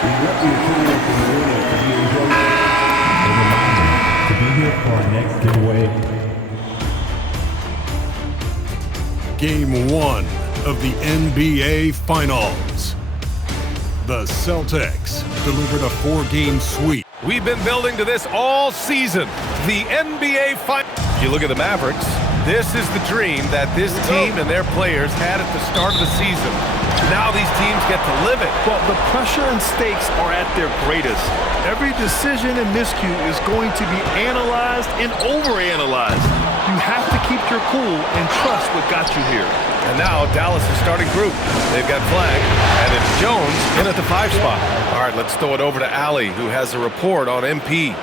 A reminder to be here for our next giveaway. Game 1 of the NBA Finals. The Celtics delivered a 4-game sweep. We've been building to this all season. The NBA Finals. You look at the Mavericks. This is the dream that this team and their players had at the start of the season. Now these teams get to live it. Well, the pressure and stakes are at their greatest. Every decision and miscue is going to be analyzed and overanalyzed. You have to keep your cool and trust what got you here. And now Dallas is starting group. They've got Flag, and it's Jones in at the 5 spot. All right, let's throw it over to Allie, who has a report on MP.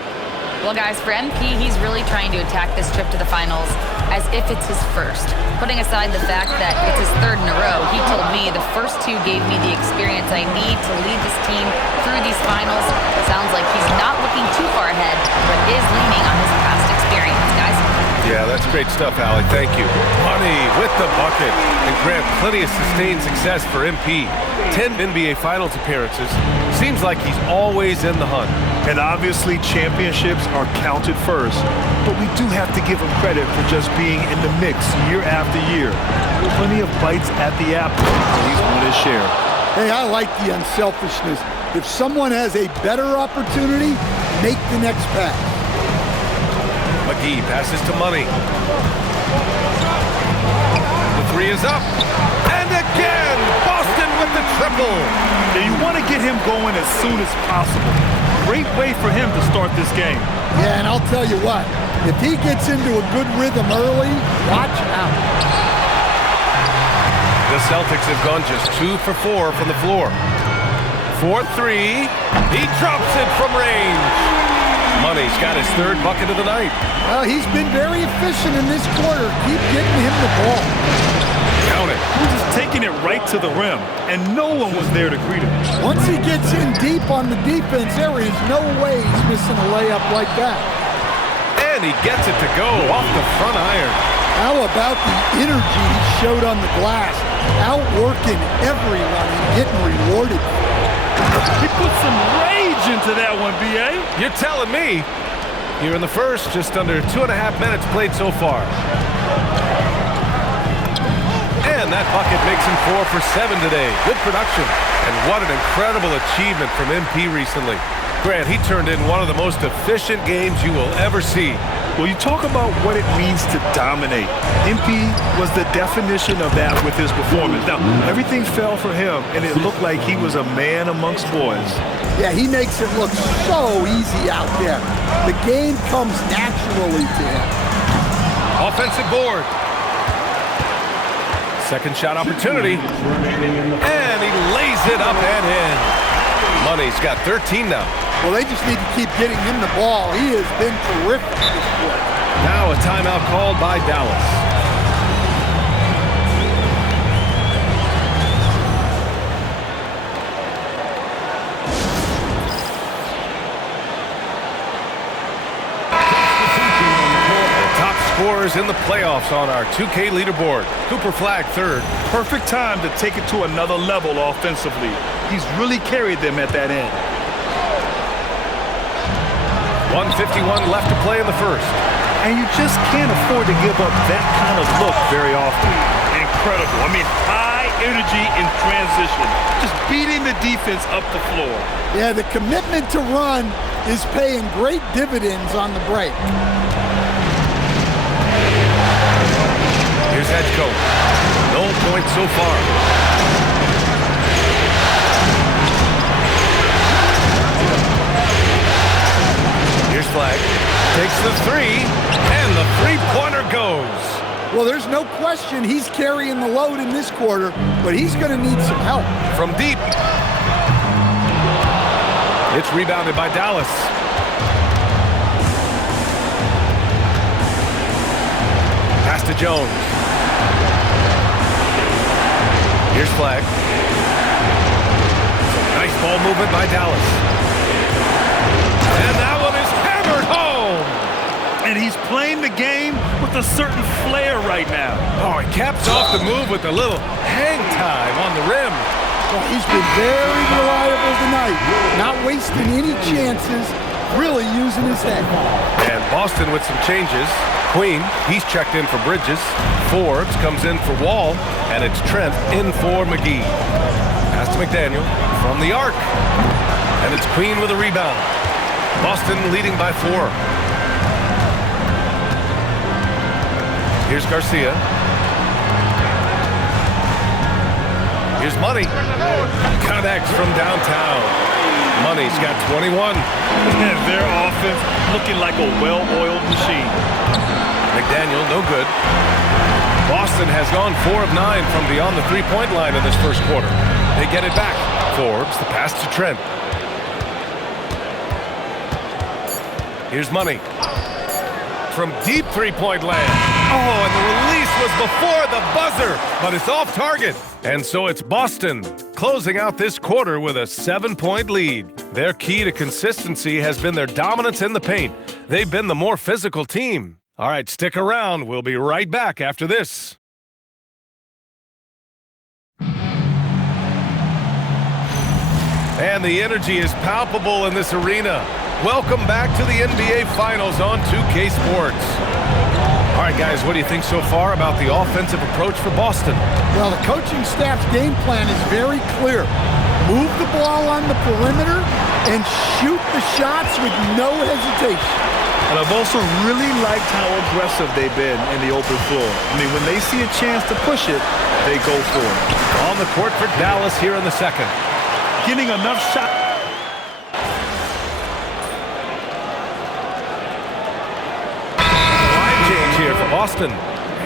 Well, guys, for MP, he's really trying to attack this trip to the finals as if it's his first. Putting aside the fact that it's his 3rd in a row, he told me the first 2 gave me the experience I need to lead this team through these finals. Sounds like he's not looking too far ahead, but is leaning on his past experience, guys. Yeah, that's great stuff, Allie. Thank you. Money with the bucket. And Grant, plenty of sustained success for MP. 10 NBA Finals appearances. Seems like he's always in the hunt. And obviously, championships are counted first. But we do have to give him credit for just being in the mix year after year. Plenty of bites at the apple, and he's won his share. Hey, I like the unselfishness. If someone has a better opportunity, make the next pass. McGee passes to Money. The 3 is up. And again, Boston with the triple. Now you want to get him going as soon as possible. Great way for him to start this game. Yeah, and I'll tell you what, if he gets into a good rhythm early, watch out. The Celtics have gone just 2 for 4 from the floor. 4-3. He drops it from range. Money's got his 3rd bucket of the night. Well, he's been very efficient in this quarter. Keep getting him the ball. Count it. He's just taking it right to the rim, and no one was there to greet him. Once he gets in deep on the defense, there is no way he's missing a layup like that. And he gets it to go off the front iron. How about the energy he showed on the glass? Outworking everyone and getting rewarded. He put some rage into that one, B.A. You're telling me. Here in the first, just under 2.5 minutes played so far. And that bucket makes him 4 for 7 today. Good production. And what an incredible achievement from MP recently. Grant, he turned in one of the most efficient games you will ever see. Well, you talk about what it means to dominate. MP was the definition of that with his performance. Now, everything fell for him, and it looked like he was a man amongst boys. Yeah, he makes it look so easy out there. The game comes naturally to him. Offensive board. Second shot opportunity. And he lays it up and in. Money's got 13 now. Well, they just need to keep getting him the ball. He has been terrific this quarter. Now a timeout called by Dallas. Scorers in the playoffs on our 2K leaderboard. Cooper Flag 3rd. Perfect time to take it to another level offensively. He's really carried them at that end. 1:51 left to play in the first. And you just can't afford to give up that kind of look very often. Incredible. I mean, high energy in transition. Just beating the defense up the floor. Yeah, the commitment to run is paying great dividends on the break. Here's head coach. No points so far. Here's Flag. Takes the 3, and the 3-pointer goes. Well, there's no question he's carrying the load in this quarter, but he's going to need some help. From deep. It's rebounded by Dallas. Pass to Jones. Here's Flag. Nice ball movement by Dallas. And that one is hammered home. And he's playing the game with a certain flair right now. Oh, he caps off the move with a little hang time on the rim. Well, he's been very reliable tonight. wasting any chances, really using his head. And Boston with some changes. Queen, he's checked in for Bridges. Forbes comes in for Wall, and it's Trent in for McGee. Pass to McDaniel from the arc. And it's Queen with a rebound. Boston leading by 4. Here's Garcia. Here's Money. Connects from downtown. Money's got 21. And their offense looking like a well-oiled machine. McDaniel, no good. Boston has gone 4 of 9 from beyond the three-point line in this first quarter. They get it back. Forbes, the pass to Trent. Here's Money. From deep three-point land. Oh, and the release was before the buzzer, but it's off target. And so it's Boston closing out this quarter with a 7-point lead. Their key to consistency has been their dominance in the paint. They've been the more physical team. All right, stick around. We'll be right back after this. And the energy is palpable in this arena. Welcome back to the NBA Finals on 2K Sports. All right, guys, what do you think so far about the offensive approach for Boston? Well, the coaching staff's game plan is very clear. Move the ball on the perimeter and shoot the shots with no hesitation. And I've also really liked how aggressive they've been in the open floor. I mean, when they see a chance to push it, they go for it. On the court for Dallas here in the second. Getting enough shots. Line change here for Boston.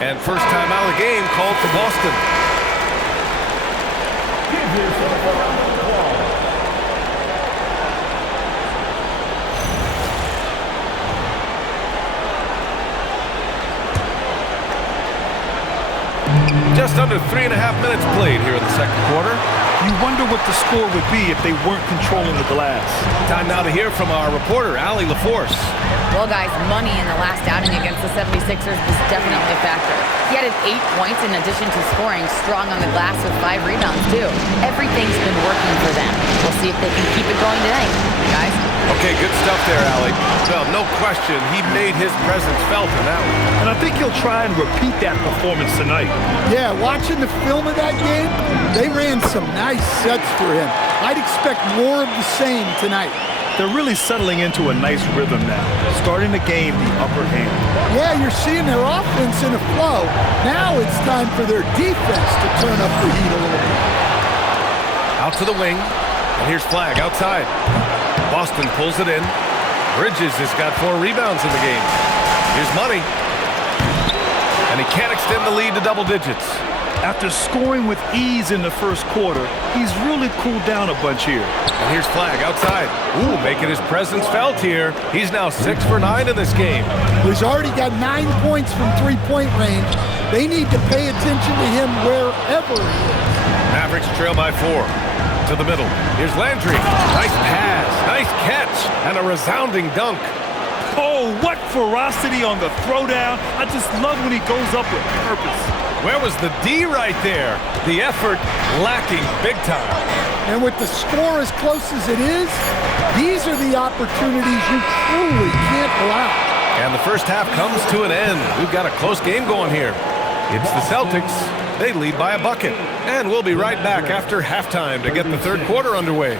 And first time out of the game called for Boston. Just under 3.5 minutes played here in the second quarter. You wonder what the score would be if they weren't controlling the glass. Time now to hear from our reporter, Allie LaForce. Well, guys, Money in the last outing against the 76ers was definitely a factor. He added 8 points in addition to scoring strong on the glass with 5 rebounds, too. Everything's been working for them. We'll see if they can keep it going tonight, guys. Okay, good stuff there, Allie. Well, no question, he made his presence felt in that one. And I think he'll try and repeat that performance tonight. Yeah, watching the film of that game, they ran some nice sets for him. I'd expect more of the same tonight. They're really settling into a nice rhythm now, starting to gain the upper hand. Yeah, you're seeing their offense in a flow. Now it's time for their defense to turn up the heat a little bit. Out to the wing, and here's Flag outside. Boston pulls it in. Bridges has got 4 rebounds in the game. Here's Money. And he can't extend the lead to double digits. After scoring with ease in the first quarter, he's really cooled down a bunch here. And here's Flag outside. Ooh, making his presence felt here. He's now 6 for 9 in this game. He's already got 9 points from three-point range. They need to pay attention to him wherever he is. Mavericks trail by 4. To the middle. Here's Landry. Nice pass, nice catch, and a resounding dunk. Oh, what ferocity on the throwdown. I just love when he goes up with purpose. Where was the D right there? The effort lacking big time. And with the score as close as it is, these are the opportunities you truly can't allow. And the first half comes to an end. We've got a close game going here. It's the Celtics. They lead by a bucket. And we'll be right back after halftime to get the third quarter underway.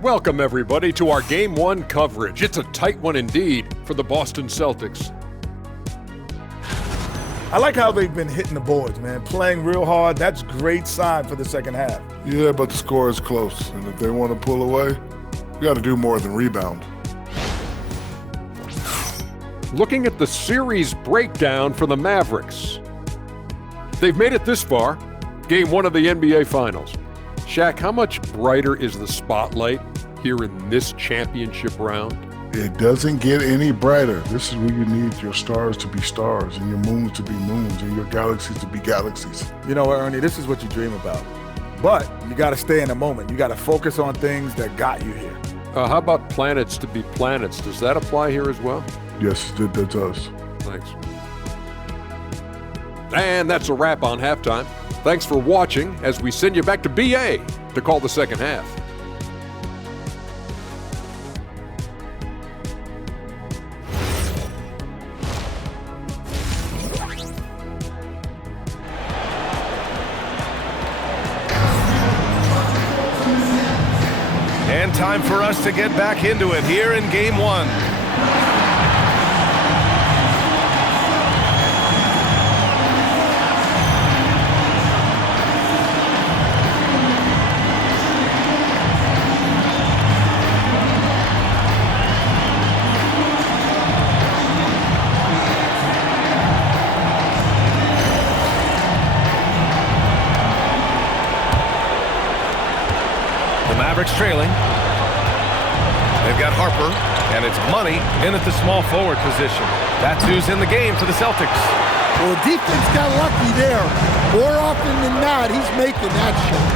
Welcome, everybody, to our Game 1 coverage. It's a tight one indeed for the Boston Celtics. I like how they've been hitting the boards, man. Playing real hard. That's a great sign for the second half. Yeah, but the score is close. And if they want to pull away, we got to do more than rebound. Looking at the series breakdown for the Mavericks. They've made it this far. Game 1 of the NBA Finals. Shaq, how much brighter is the spotlight here in this championship round? It doesn't get any brighter. This is where you need your stars to be stars and your moons to be moons and your galaxies to be galaxies. You know what, Ernie? This is what you dream about. But you got to stay in the moment. You got to focus on things that got you here. How about planets to be planets? Does that apply here as well? Yes, that does. Thanks. And that's a wrap on halftime. Thanks for watching as we send you back to BA to call the second half. And time for us to get back into it here in Game 1. Mavericks trailing. They've got Harper, and it's Money in at the small forward position. That's who's in the game for the Celtics. Well, the defense got lucky there. More often than not, he's making that shot.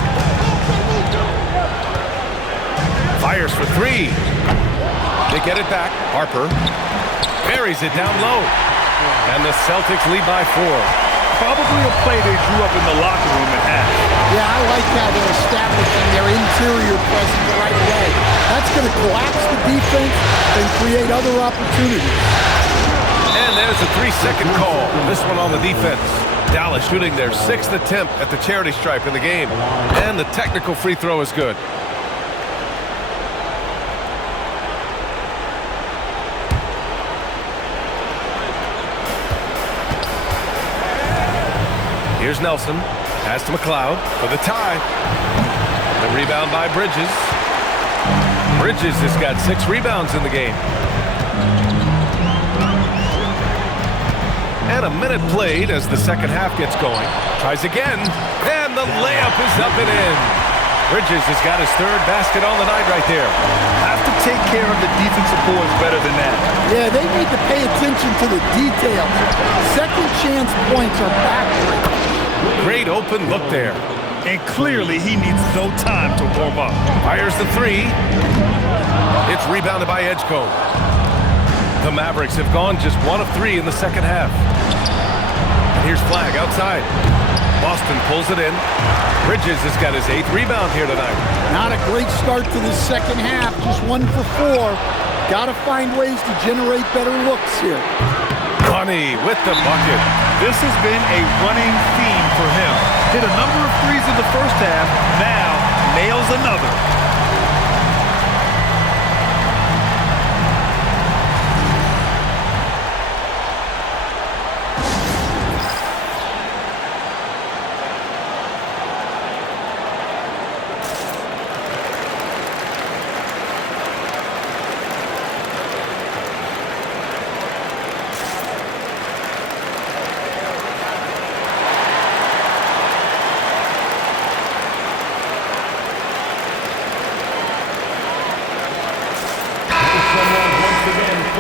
Fires for three. They get it back. Harper buries it down low. And the Celtics lead by 4. Probably a play they drew up in the locker room at half. Yeah, I like how they're establishing their interior presence right away. That's going to collapse the defense and create other opportunities. And there's a 3-second call. This one on the defense. Dallas shooting their 6th attempt at the charity stripe in the game. And the technical free throw is good. Here's Nelson. Pass to McLeod for the tie. The rebound by Bridges. Bridges has got 6 rebounds in the game. And a minute played as the second half gets going. Tries again, and the layup is up and in. Bridges has got his 3rd basket on the night right there. Have to take care of the defensive boards better than that. Yeah, they need to pay attention to the details. Second chance points are backbreaking. Great open look there. And clearly he needs no time to warm up. Fires the 3. It's rebounded by Edgecombe. The Mavericks have gone just 1 of 3 in the second half. And here's Flag outside. Boston pulls it in. Bridges has got his 8th rebound here tonight. Not a great start to the second half, just 1 for 4. Got to find ways to generate better looks here. Bunny with the bucket. This has been a running theme for him. Hit a number of threes in the first half, now nails another.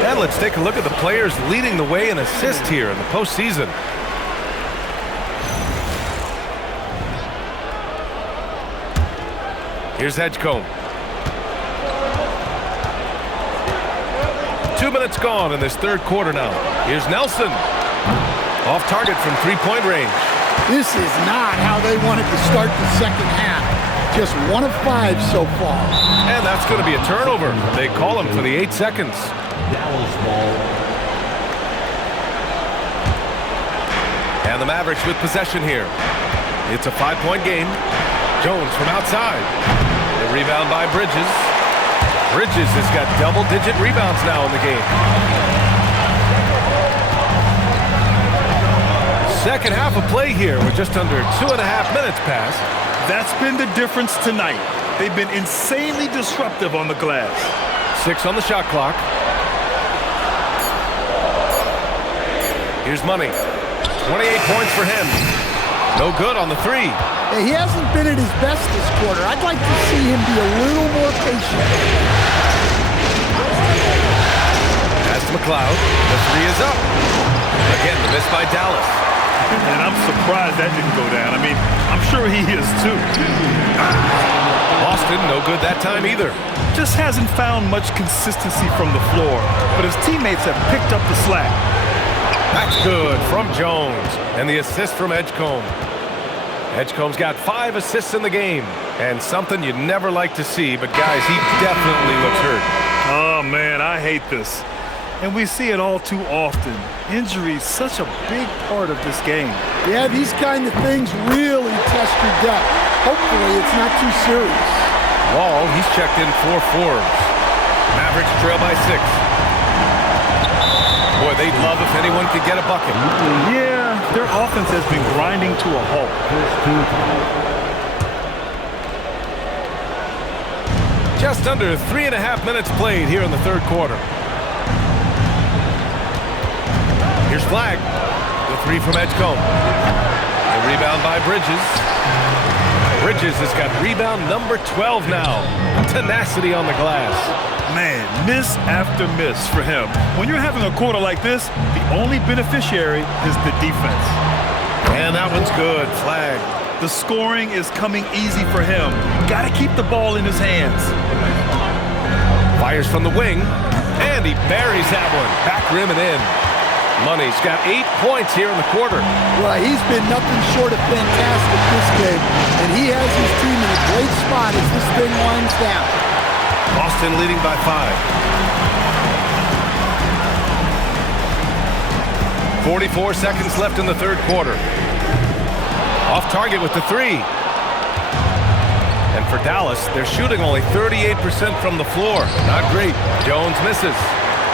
And let's take a look at the players leading the way in assists here in the postseason. Here's Edgecombe. 2 minutes gone in this 3rd quarter now. Here's Nelson. Off target from 3-point range. This is not how they wanted to start the second half. Just 1 of 5 so far. And that's going to be a turnover. They call him for the 8 seconds. Dallas ball. And the Mavericks with possession here. It's a 5-point game. Jones from outside. The rebound by Bridges. Bridges has got double-digit rebounds now in the game. Second half of play here with just under 2.5 minutes passed. That's been the difference tonight. They've been insanely disruptive on the glass. 6 on the shot clock. Here's Money. 28 points for him. No good on the 3. Hey, he hasn't been at his best this quarter. I'd like to see him be a little more patient. Pass to McLeod. The 3 is up. Again, the miss by Dallas. And I'm surprised that didn't go down. I mean, I'm sure sure he is too. Boston, no good that time either. Just hasn't found much consistency from the floor, but his teammates have picked up the slack. That's good from Jones, and the assist from Edgecombe. Edgecombe's got 5 assists in the game, and something you'd never like to see, but guys, he definitely looks hurt. Oh man, I hate this. And we see it all too often. Injury is such a big part of this game. Yeah, these kind of things really test your depth. Hopefully it's not too serious. Wall, he's checked in 4 Forbes. Mavericks trail by 6. Boy, they'd love if anyone could get a bucket. Yeah, their offense has been grinding to a halt. Just under 3.5 minutes played here in the third quarter. Here's Flag. The 3 from Edgecombe. A rebound by Bridges. Bridges has got rebound number 12 now. Tenacity on the glass. Man, miss after miss for him. When you're having a quarter like this, the only beneficiary is the defense. And that one's good. Flag. The scoring is coming easy for him. Got to keep the ball in his hands. Fires from the wing, and he buries that one. Back rim and in. Money's got 8 points here in the quarter. Well, he's been nothing short of fantastic this game, and he has his team in a great spot as this thing winds down. Boston leading by 5. 44 seconds left in the third quarter. Off target with the 3. And for Dallas, they're shooting only 38% from the floor. Not great. Jones misses.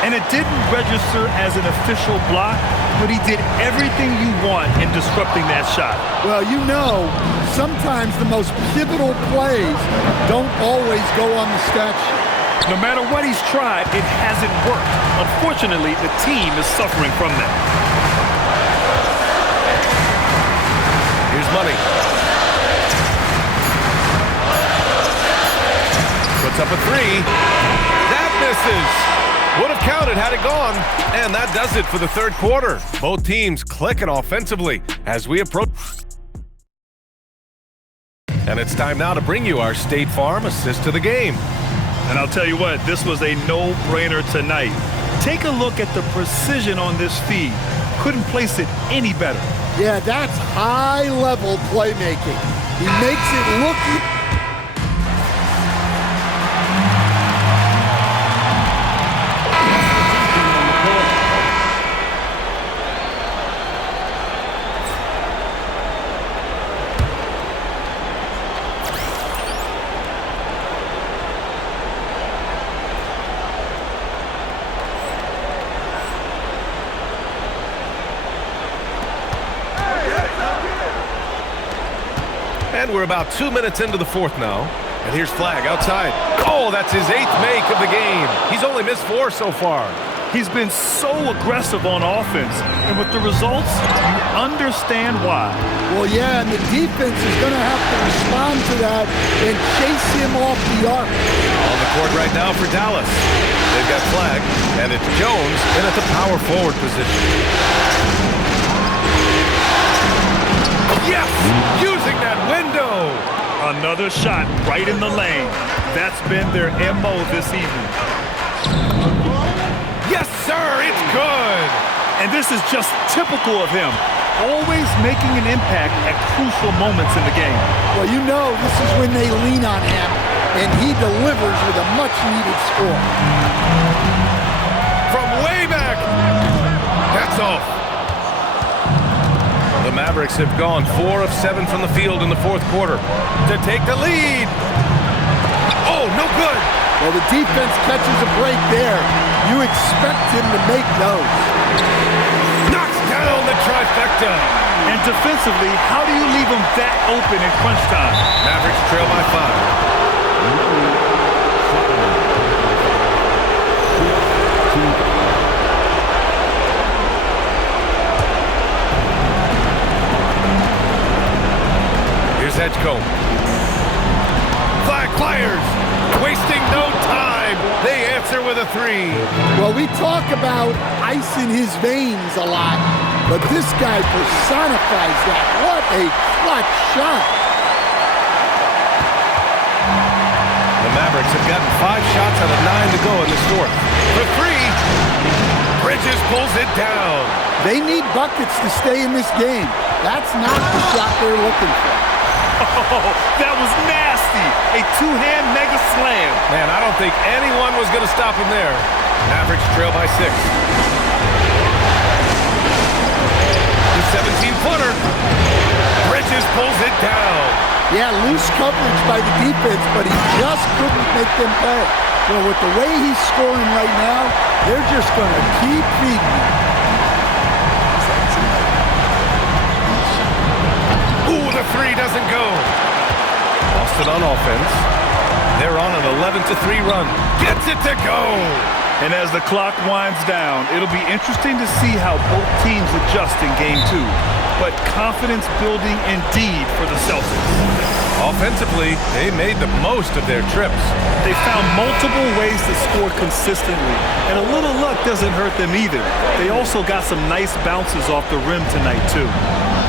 And it didn't register as an official block, but he did everything you want in disrupting that shot. Well, you know, sometimes the most pivotal plays don't always go on the stat sheet. No matter what he's tried, it hasn't worked. Unfortunately, the team is suffering from that. Here's Money. Puts up a 3. That misses. Would have counted had it gone. And that does it for the third quarter. Both teams clicking offensively as we approach. And it's time now to bring you our State Farm assist to the game. And I'll tell you what, this was a no-brainer tonight. Take a look at the precision on this feed. Couldn't place it any better. Yeah, that's high-level playmaking. He makes it look... And we're about 2 minutes into the fourth now. And here's Flag outside. Oh, that's his 8th make of the game. He's only missed 4 so far. He's been so aggressive on offense. And with the results, you understand why. Well, yeah, and the defense is going to have to respond to that and chase him off the arc. On the court right now for Dallas. They've got Flag, and it's Jones in at the power forward position. Yes! Using that window! Another shot right in the lane. That's been their MO this evening. Yes, sir! It's good! And this is just typical of him. Always making an impact at crucial moments in the game. Well, you know this is when they lean on him, and he delivers with a much-needed score. From way back! That's off. The Mavericks have gone 4 of 7 from the field in the fourth quarter to take the lead. Oh, no good. Well, the defense catches a break there. You expect him to make those. Knocks down the trifecta. And defensively, how do you leave him that open in crunch time? Mavericks trail by 5. Edgecombe. Flag fires, wasting no time. They answer with a 3. Well, we talk about ice in his veins a lot, but this guy personifies that. What a clutch shot. Mavericks have gotten 5 shots out of 9 to go in this fourth. For 3, Bridges pulls it down. They need buckets to stay in this game. That's not the shot they're looking for. Oh, that was nasty. A two-hand mega slam. Man, I don't think anyone was going to stop him there. Mavericks trail by 6. The 17-footer. Bridges pulls it down. Yeah, loose coverage by the defense, but he just couldn't make them pay. Well, with the way he's scoring right now, they're just going to keep feeding him. Ooh, the 3 doesn't go. Boston on offense. They're on an 11-3 run. Gets it to go. And as the clock winds down, it'll be interesting to see how both teams adjust in Game 2. But confidence building indeed for the Celtics. Offensively, they made the most of their trips. They found multiple ways to score consistently, and a little luck doesn't hurt them either. They also got some nice bounces off the rim tonight, too.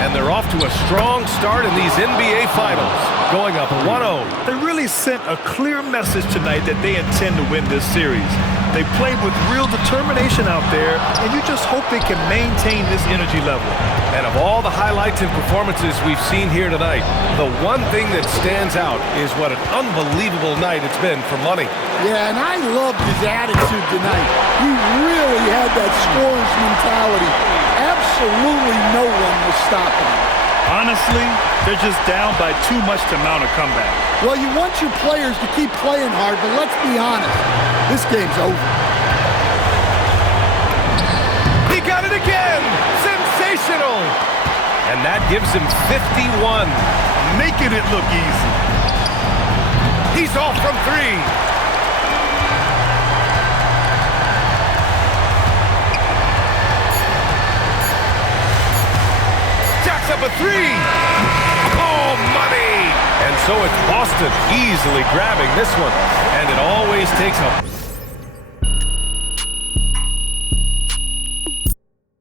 And they're off to a strong start in these NBA Finals, going up 1-0. They really sent a clear message tonight that they intend to win this series. They played with real determination out there, and you just hope they can maintain this energy level. And of all the highlights and performances we've seen here tonight, the one thing that stands out is what an unbelievable night it's been for Money. Yeah, and I loved his attitude tonight. He really had that scorer's mentality. Absolutely no one was stopping him. Honestly, they're just down by too much to mount a comeback. Well, you want your players to keep playing hard, but let's be honest. This game's over. He got it again! Sensational! And that gives him 51. Making it look easy. He's off from 3. Jacks up a 3. Oh, Money! And so it's Boston easily grabbing this one. And it always takes a